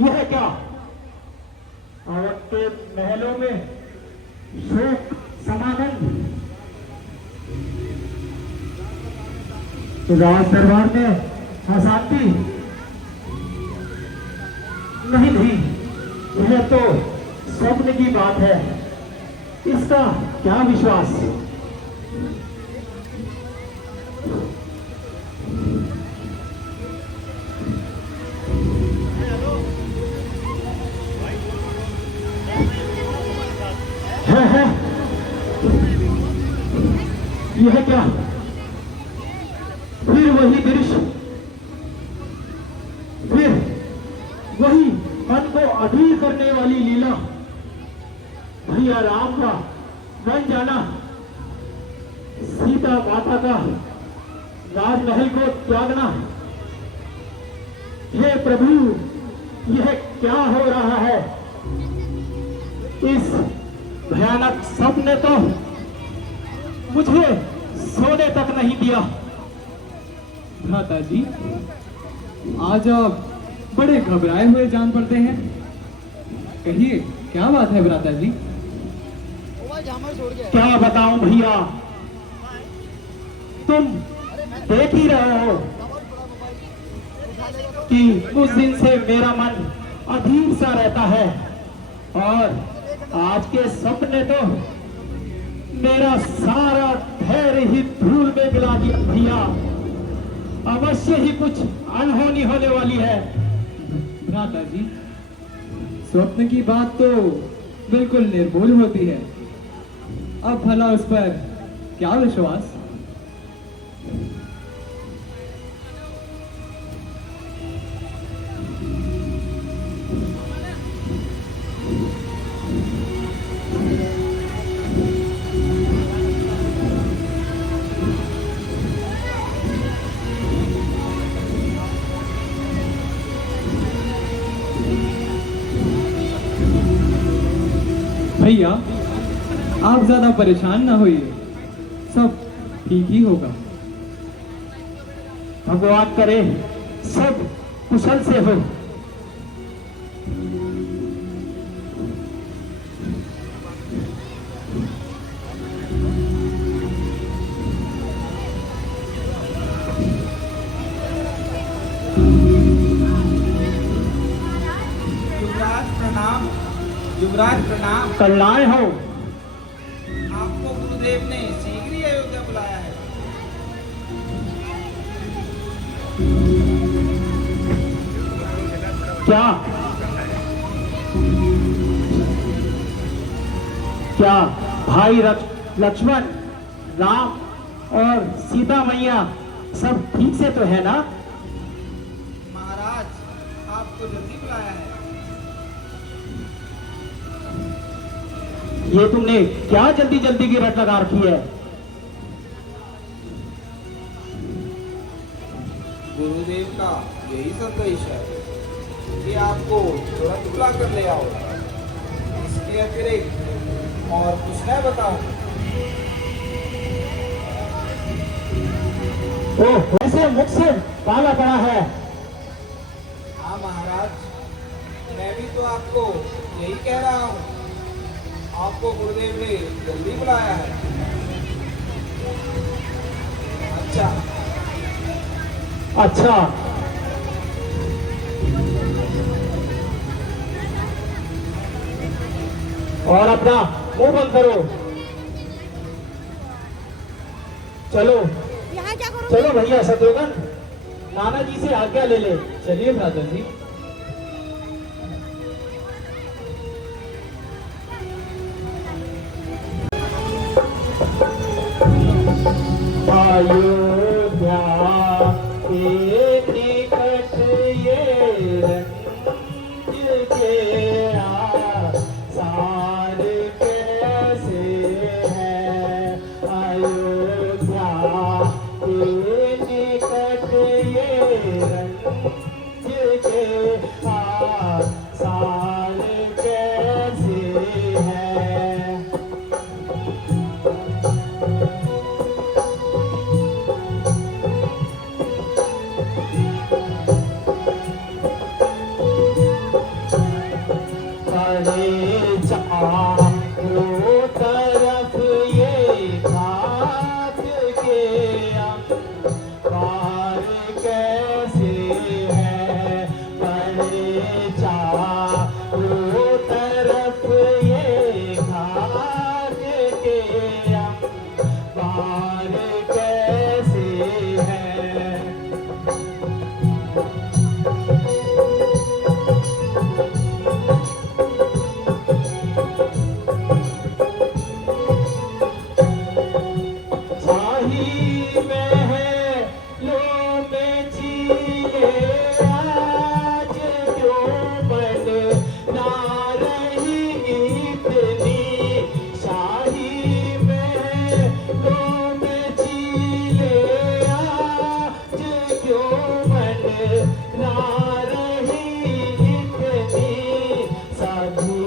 यह क्या? अवध के महलों में शोक समागम, राज दरबार में अशांति। नहीं नहीं, यह तो स्वप्न की बात है। इसका क्या विश्वास? है यह क्या? फिर वही दृश्य, फिर वही मन को अधीर करने वाली लीला। भैया राम का मन जाना, सीता माता का राजमहल को त्यागना। हे प्रभु, यह क्या हो रहा है? इस भयानक स्वप्न ने तो मुझे सोने तक नहीं दिया। भ्राता जी, आज आप बड़े घबराए हुए जान पड़ते हैं। कहिए, क्या बात है भ्राता जी? क्या बताऊं भैया, तुम देख ही रहे हो कि उस दिन से मेरा मन अधीर सा रहता है, और आज के स्वप्न ने तो मेरा सारा धैर्य ही धूल में मिला दिया। भैया, अवश्य ही कुछ अनहोनी होने वाली है। भ्राता जी, स्वप्न की बात तो बिल्कुल निर्भूल होती है। अब भला उस पर क्या विश्वास? भैया, आप ज्यादा परेशान ना होइए, सब ठीक ही होगा। भगवान करे सब कुशल से हो। युवराज प्रणाम। युवराज प्रणाम। कल्याण हो। आपको गुरुदेव ने शीघ्र ही अयोध्या बुलाया है। क्या क्या भाई लक्ष्मण, राम और सीता मैया सब ठीक से तो है ना? महाराज, आपको जल्दी बुलाया है। ये तुमने क्या जल्दी जल्दी की रट लगा रखी है? गुरुदेव का यही संदेश है कि आपको तुरंत बुला कर ले आओ। इसके अतिरिक्त और कुछ नहीं बताऊं। ओह, ऐसे मुख से काला पड़ा है। हाँ महाराज, मैं भी तो आपको यही कह रहा हूँ। आपको गुरुदेव ने जल्दी बुलाया है। अच्छा अच्छा, और अपना मुंह बंद करो। चलो यहाँ क्या करो? चलो भैया शत्रुघ्न, नाना जी से आज्ञा ले ले। चलिए भ्राता जी। अयोध्या के निकट ये रंज के आसार कैसे है। अयोध्या के निकट ये रंज के आसार कैसे है। बड़े चारों तरफ ये घाट के अंबार कैसे है, बड़े चारों तरफ ये घाट के अंबार कैसे है। शाही महलों में झीले आज क्यों बना रही इतनी, शाही महलों में झीले आज क्यों बना रही इतनी, सभी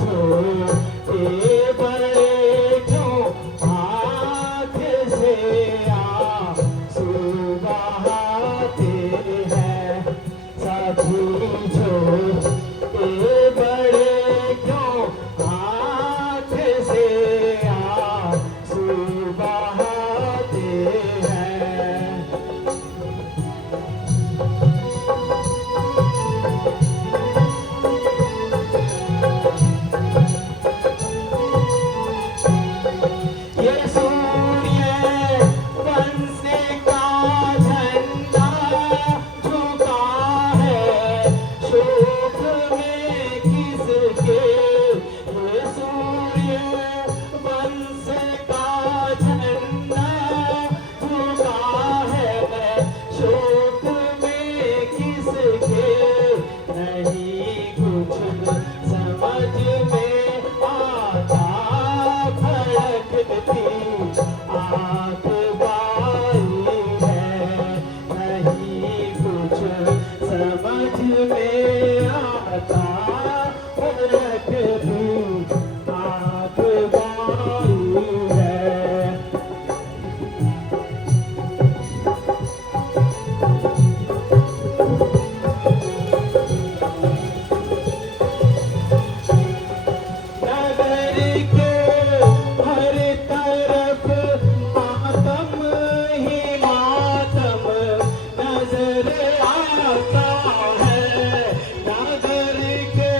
छोटे बड़े क्यों हाथ से आंसू बहाते हैं, सभी छोटे बड़े क्यों हाथ से आंसू बहाते हैं। ये सूर्य वंश का झंडा झुका है शोक में किसके, ये सूर्य वंश का झंडा झुका है शोक में किसके, नहीं कुछ समझ में आता, भड़कती आंख बाई है, नहीं कुछ समझ में आता, भड़कती आंख बाई है। नगर के हर तरफ मातम ही मातम नजर आता है, नगर के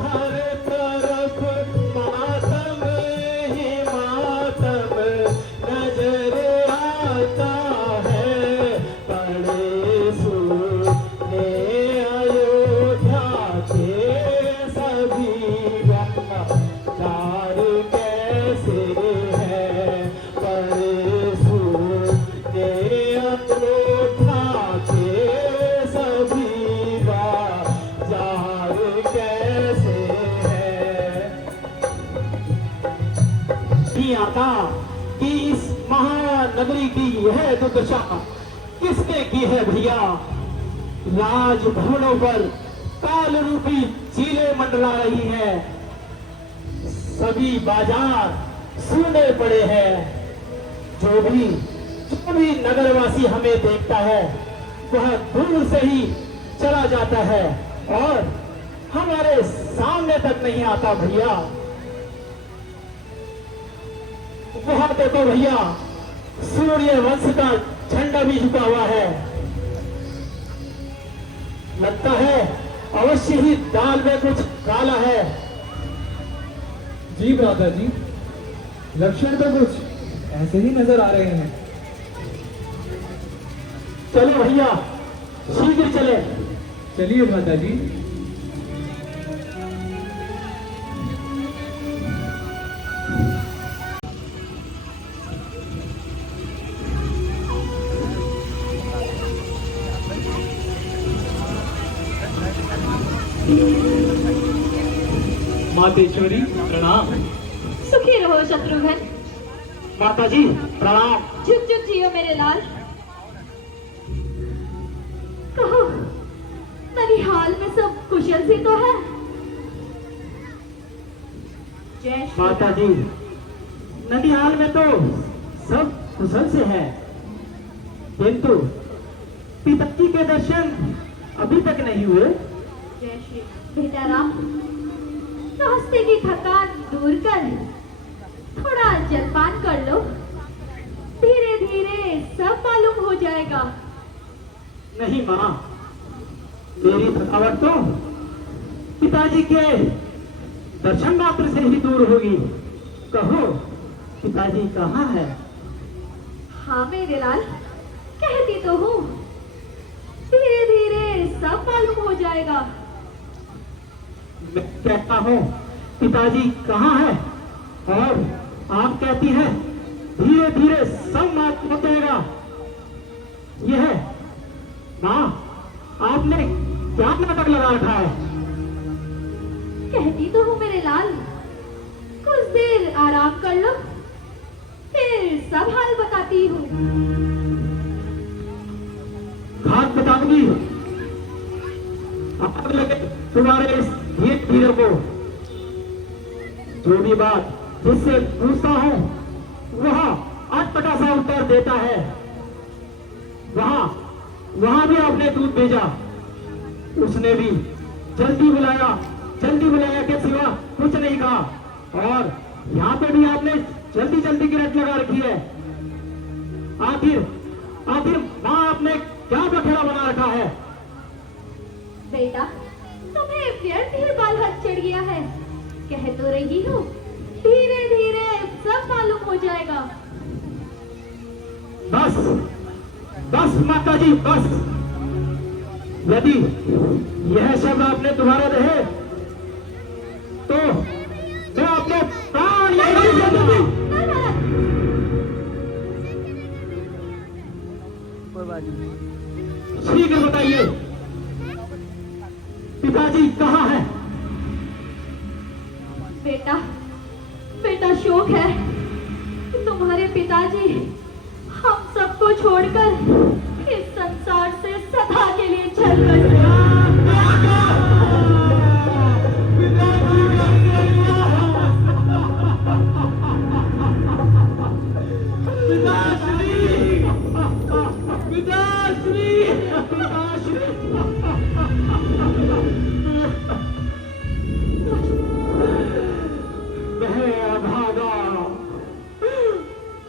हर तरफ मातम ही मातम नजर आता है, बड़े सुने अयोध्या के सभी चार कैसे है, बड़े सुने अयोध्या के सभी चार कैसे है। नहीं आता कि इस महानगरी की यह दुर्दशा किसने की है भैया, राजभवनों पर काल रूपी चीलें मंडरा रही है, सभी बाजार सूने पड़े हैं, जो भी नगरवासी हमें देखता है वह दूर से ही चला जाता है और हमारे सामने तक नहीं आता भैया। वहां देखो भैया, सूर्य वंश का झंडा भी झुका हुआ है, लगता है अवश्य ही दाल में कुछ काला है। जी भ्राता जी, लक्षण तो कुछ ऐसे ही नजर आ रहे हैं। चलो भैया शीघ्र चले। चलिए भ्राता जी। मातेश्वरी प्रणाम। सुखी रहो शत्रुघ्न। माता जी प्रणाम। झुक झुक जियो मेरे लाल। कहो ननिहाल में सब कुशल से तो है? जय श्री माता जी ननिहाल में तो सब कुशल से है, किंतु पिताजी के दर्शन अभी तक नहीं हुए। जय श्री बेटा राम, रास्ते की थकान दूर कर थोड़ा जलपान कर लो। धीरे धीरे सब मालूम हो जाएगा। नहीं माँ, मेरी थकावट तो पिताजी के दर्शन मात्र से ही दूर होगी। कहो पिताजी कहाँ है? हाँ मेरे लाल, कहती तो हूँ धीरे धीरे सब मालूम हो जाएगा। मैं कहता हूँ पिताजी कहाँ है, और आप कहती है धीरे धीरे सब मालूम हो जाएगा। यह है माँ, आपने क्या नाटक लगा रखा है? कहती तो हूँ मेरे लाल, कुछ देर आराम कर लो, फिर सब हाल बताती हूँ। घाट बता दूंगी आग लगे तुम्हारे इस धीरे धीरे को। जो भी बात जिससे पूछता हूँ वह अटपटा सा उत्तर देता है। वहां भी आपने दूध भेजा, उसने भी जल्दी बुलाया के सिवा कुछ नहीं कहा, और यहाँ पे भी आपने जल्दी जल्दी की रट लगा रखी है। आखिर माँ आपने क्या बखेड़ा बना रखा है? बेटा, तुम्हें व्यर्थ ही बाल हाथ चढ़ गया है। कह तो रही हूँ धीरे धीरे सब मालूम हो जाएगा। बस माता जी, बस। यदि यह शब्द आपने दोबारा रहे तो मैं अपने प्राण यहीं दे दूंगी। शीघ्र बताइए पिताजी कहाँ है? बेटा शोक है कि तुम्हारे पिताजी हम सबको छोड़कर इस संसार से सदा के लिए चल बसे।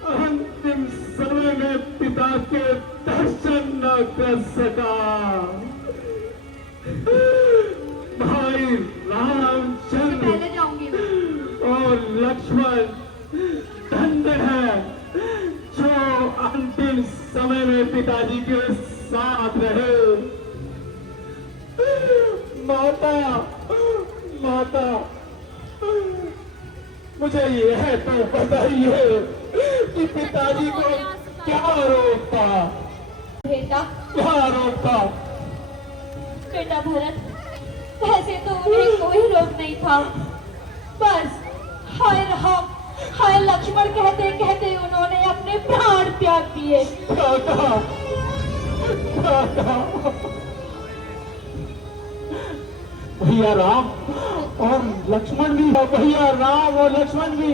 अंतिम समय में पिता के दर्शन न कर सका। भाई रामचंद्र पहले जाऊंगी मैं। और लक्ष्मण धन्य है जो अंतिम समय में पिताजी के साथ रहे। माता मुझे यह तो बताइए कि पिताजी को क्या रोग था? बेटा भरत, वैसे तो उन्हें कोई रोग नहीं था, बस हाय राम हाय लक्ष्मण कहते कहते उन्होंने अपने प्राण त्याग दिए। भैया राम और लक्ष्मण भी, भैया राम और लक्ष्मण भी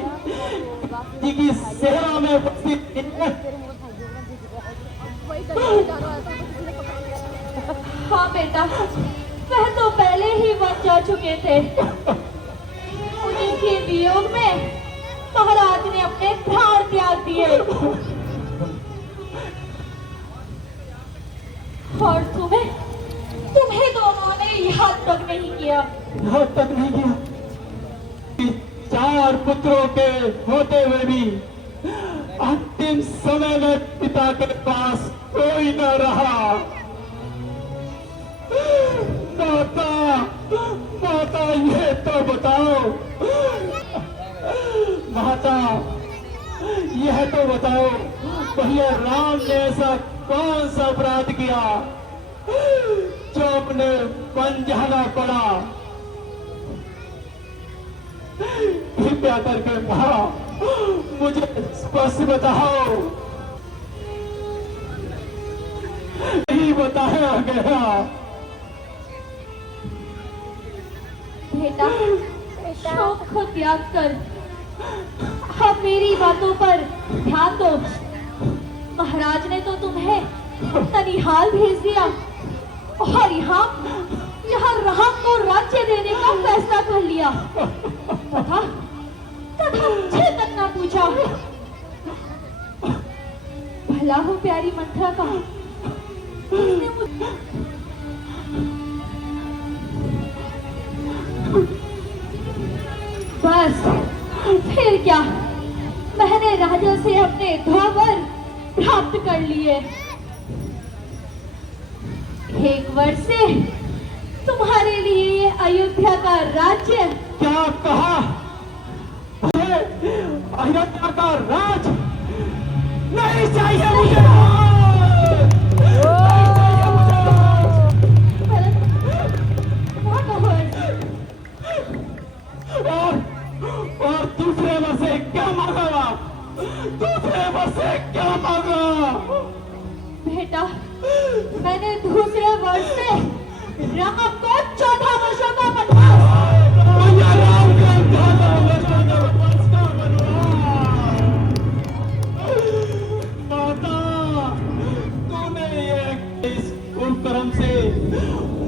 जी की सेवा में उपस्थित थे। हाँ बेटा, वह तो पहले ही वक्त जा चुके थे। उन्हीं के वियोग में महाराज ने अपने प्राण त्याग दिए। और तुम्हें दोनों ने याद तक नहीं किया। कि 4 पुत्रों के होते हुए भी अंतिम समय में पिता के पास कोई न रहा। माता ये तो बताओ, माता यह तो बताओ, भैया राम ने ऐसा कौन सा अपराध किया जो अपने बन जाना पड़ा? कृपया करके मां मुझे स्पष्ट बताओ। नहीं बताया गया। बेटा शोक को त्याग कर अब मेरी बातों पर ध्यान दो। महाराज ने तो तुम्हें ननिहाल भेज दिया और यहाँ राम को राज्य देने का फैसला कर लिया। लिया तथा मुझे तक ना पूछा। भला हो प्यारी मंथरा का, उसने बस फिर क्या, मैंने राजा से अपने धोवर प्राप्त कर लिए। एक वर्ष से तुम्हारे लिए ये अयोध्या का राज्य। क्या कहा? अयोध्या का राज नहीं चाहिए मुझे। और दूसरे वर्ष से क्या मांगा? दूसरे वर्ष से क्या मांगा? बेटा, मैंने दूसरे वर्ष से राम को 14 वर्षों का बनवास। राम का 14 वर्षों का वंश का बनवास। माता, तूने ये इस कुकर्म से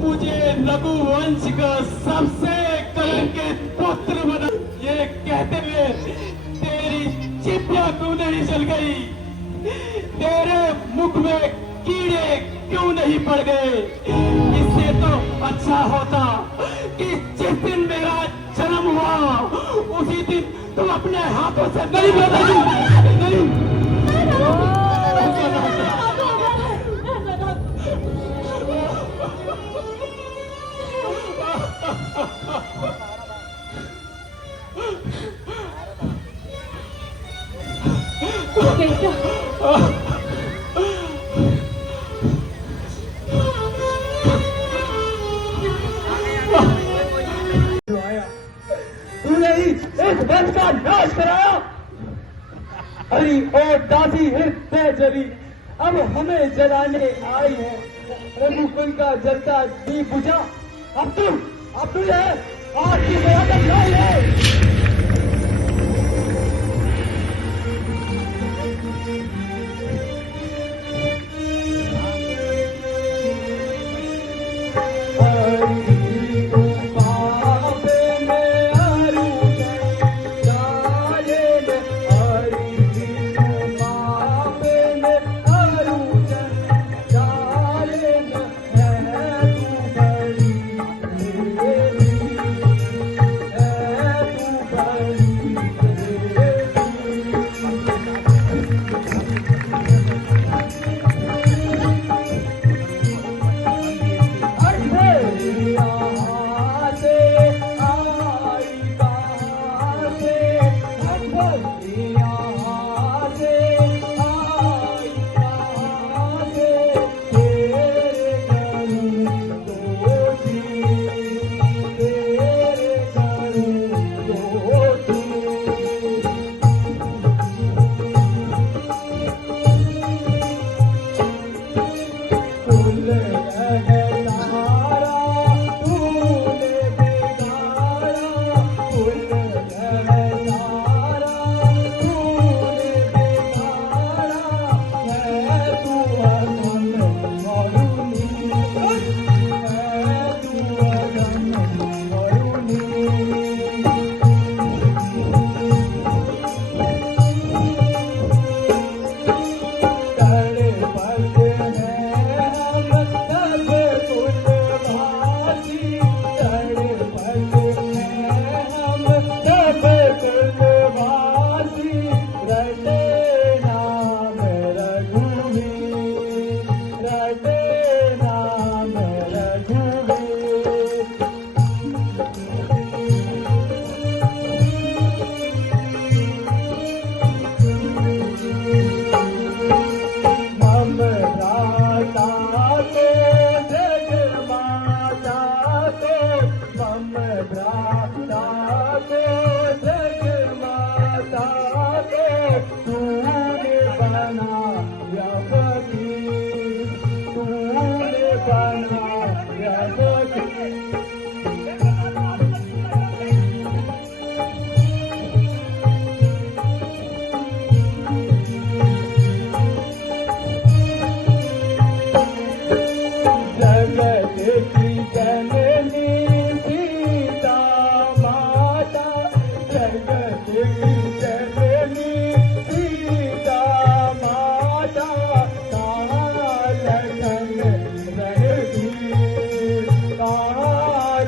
मुझे रघुवंश का सबसे कलंकित पुत्र बना। ये कहते हुए तेरी चिड़िया क्यों नहीं जल गई? तेरे मुख में कीड़े क्यों नहीं पड़ गए? इससे तो अच्छा होता कि जिस दिन मेरा जन्म हुआ उसी दिन तुम अपने हाथों से नहीं नहीं तूने ही इस वंश का नाश कराया। हरी और दासी हृदय जली, अब हमें जलाने आई है। रघुकुल का जलता दीप बुझा, अब तू है आग की बराबर लाई है।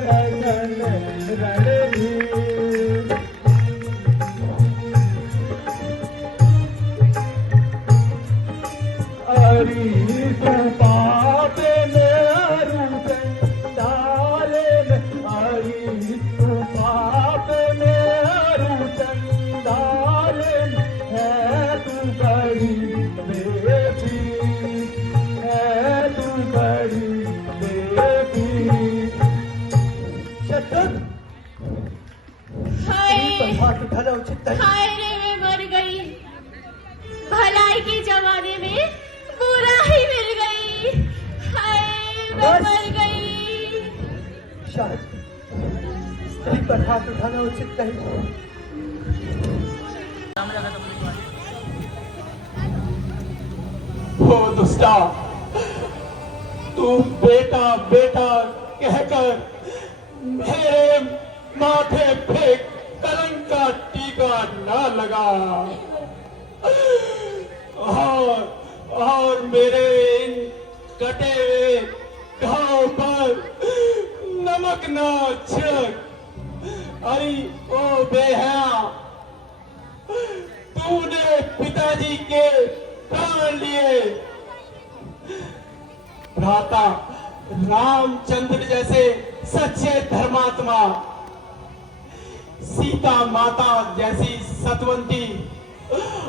लखन रणधीर। हरि तू पाप में अरु चंडाले में, हरि तू पाप में अरु चंडाले में, है तू बड़ी देवी, है तू बड़ी देवी। शतक हाय हाथ उठाना उचित नहीं। हाय रे मैं मर गई, भलाई के जमाने में बुराई मिल गई। हाय मैं बस। मर गई। शायद स्त्री पर हाथ उठाना उचित नहीं। ओ दुष्टा, तू बेटा बेटा कहकर मेरे माथे पे कलंक का टीका न लगा, और मेरे इन कटे हुए घाव पर नमक न छिड़क। अरे ओ बेहया, तूने पिताजी के प्राण लिए, भ्राता रामचंद्र जैसे सच्चे धर्मात्मा, सीता माता जैसी सतवंती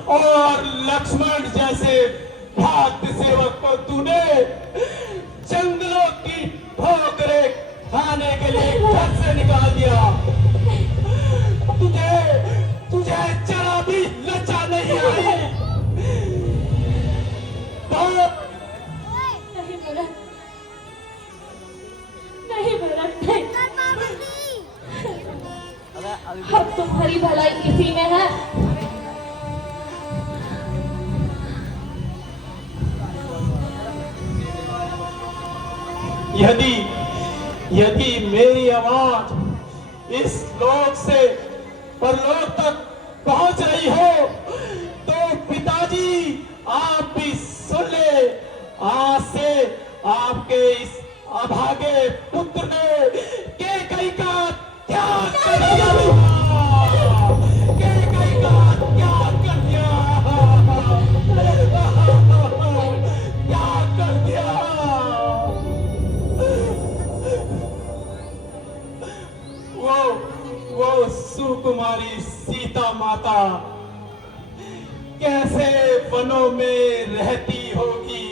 और लक्ष्मण जैसे भाग्य सेवक को तूने जंगलों की ठोकरें खाने के लिए घर से निकाल दिया। तुझे जरा भी लज्जा नहीं आई? नहीं भरत, नहीं भरत, नहीं। अब तुम्हारी भलाई किसी में है? यदि मेरी आवाज इस लोक से परलोक तक पहुंच रही हो तो पिताजी आप भी सुन ले। आज से आपके इस अभागे पुत्र ने कैकेयी का त्याग कर दिया, कैकेयी का त्याग कर दिया, त्याग कर दिया। वो सुकुमारी सीता माता कैसे वनों में रहती होगी,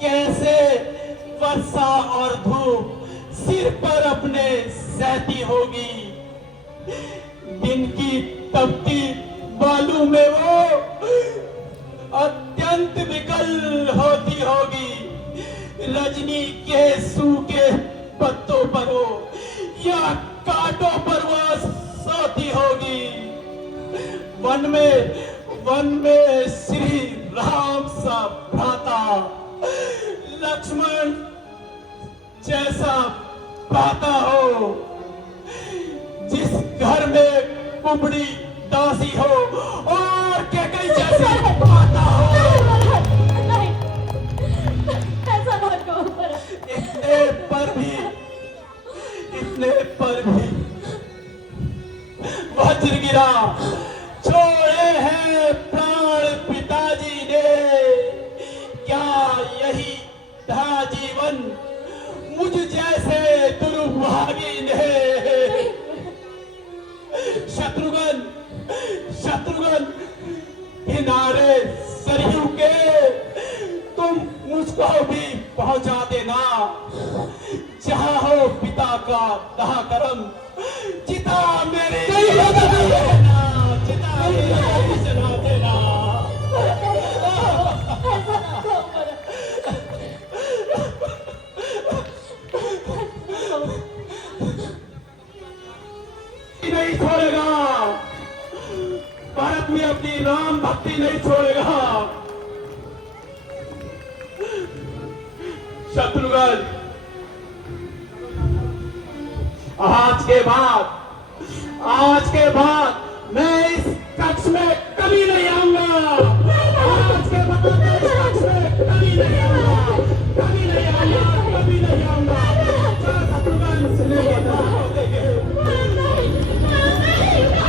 कैसे वर्षा और धूप सिर पर अपने सहती होगी। दिन की तपती बालू में वो अत्यंत विकल होती होगी। रजनी के सूखे पत्तों पर हो या कांटों पर वो सोती होगी। वन में श्री राम सा भ्राता, लक्ष्मण जैसा भ्राता हो, जिस घर में कुबड़ी दासी हो और कैकेयी जैसी माता हो। नहीं, ऐसा ना कहो भरत। इतने पर भी वज्र गिरा, छोड़े हैं प्राण पिताजी ने। क्या यही था जीवन मुझ जैसे दुर्भागी ने? शत्रुघ्न किनारे सरयू के तुम मुझको भी पहुंचा देना। जहां हो पिता का दाह करम, चिता मेरी जला देना। ऐसा ना कहो भरत। नहीं छोड़ेगा, भारत में अपनी राम भक्ति नहीं छोड़ेगा। शत्रुघ्न, आज के बाद मैं इस कक्ष में कभी नहीं आऊंगा। आज के बाद मैं इस कक्ष में कभी नहीं आऊंगा, कभी नहीं